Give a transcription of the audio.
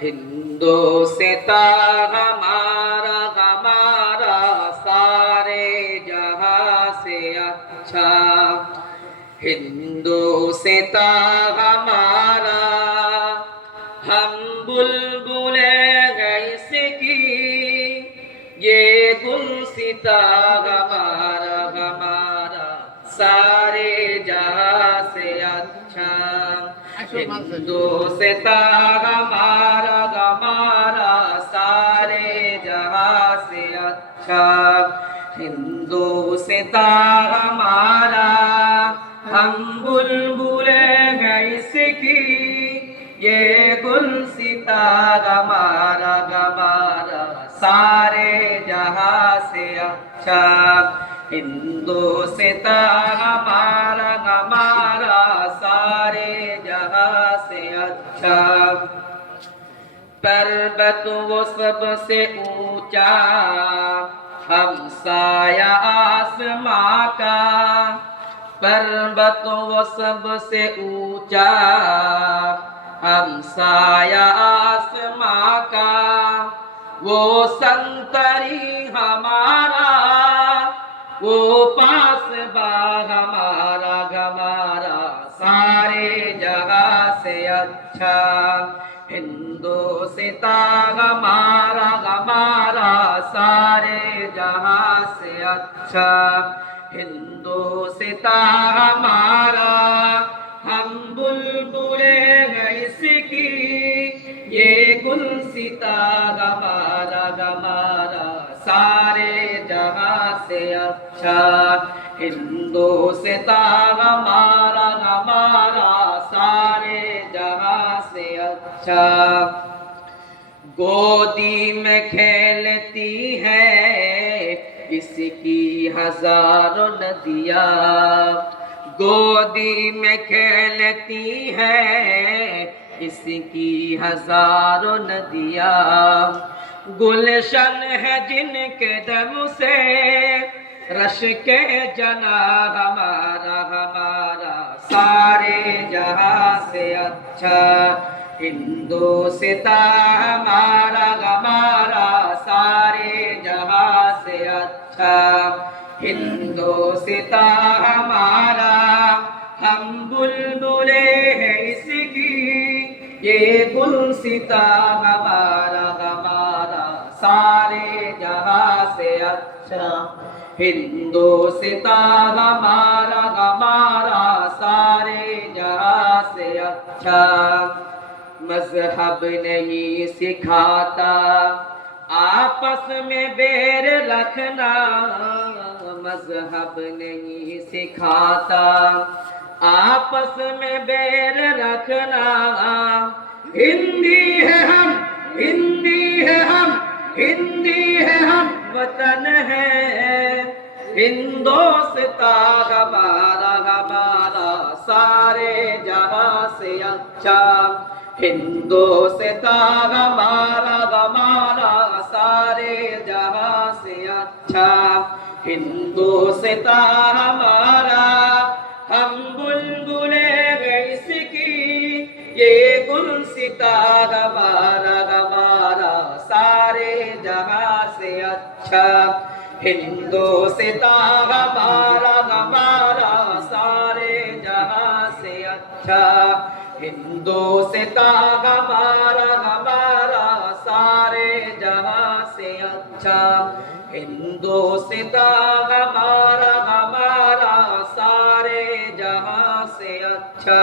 हिंदोस्ता हमारा हमारा सारे जहां से अच्छा। हिंदोस्ता हमारा हम बुलबुले हैं इसकी, ये गुलसिता हमारा हमारा सारे जहां से अच्छा। हिंदोस्ता हमारा हमारा सारे जहां से अच्छा। हिंदोस्ता हमारा हम बुलबुले हैं इसकी, ये गुलसिता हमारा हमारा सारे जहां से अच्छा। हिंदोस्ता हमारा हमारा सारे जहां से अच्छा। पर्वत वो सबसे ऊंचा हमसाया आसमां का। पर्वत वो सबसे ऊंचा हमसाया आसमां का। वो संतरी हमारा, वो पासबा हमारा हमारा सारे जहां से अच्छा। हिंदोस्ता हमारा हमारा सारे जहां से अच्छा। हिंदोस्ता हमारा हम बुलबुले हैं इसकी, ये गुलसिता हमारा हमारा सारे जहां से अच्छा। हिंदोस्ता हमारा हमारा सारे जहां से अच्छा। गोदी में खेलती है इसकी हजारों नदियाँ। गोदी में खेलती है इसकी हजारों नदियाँ। गुलशन है जिनके दम से रश के जना हमारा हमारा सारे जहां से अच्छा। हिंदोस्ता हमारा हमारा सारे जहां से अच्छा। हिंदोस्ता हमारा हम बुलबुले हैं इसकी, ये गुलसिता हमारा हमारा सारे जहां से अच्छा। हिंदोस्ता हमारा हमारा सारे जहां से अच्छा। मजहब नहीं सिखाता आपस में बैर रखना। मजहब नहीं सिखाता आपस में बैर रखना। हिंदी है हम, हिंदी है हम, हिंदी है हम, वतन है हिंदोस्ता हमारा हमारा सारे जहां से अच्छा। हिंदोस्ता हमारा हमारा सारे जहां से अच्छा। हिंदोस्ता हमारा हम बुलबुले इसकी, ये गुलसिता हमारा हमारा सारे जहां से अच्छा। हिंदोस्ता हमारा हमारा सारे जहां से अच्छा। हिंदोस्ता हमारा हमारा सारे जहां से अच्छा। हिंदोस्ता हमारा हमारा सारे जहां से अच्छा।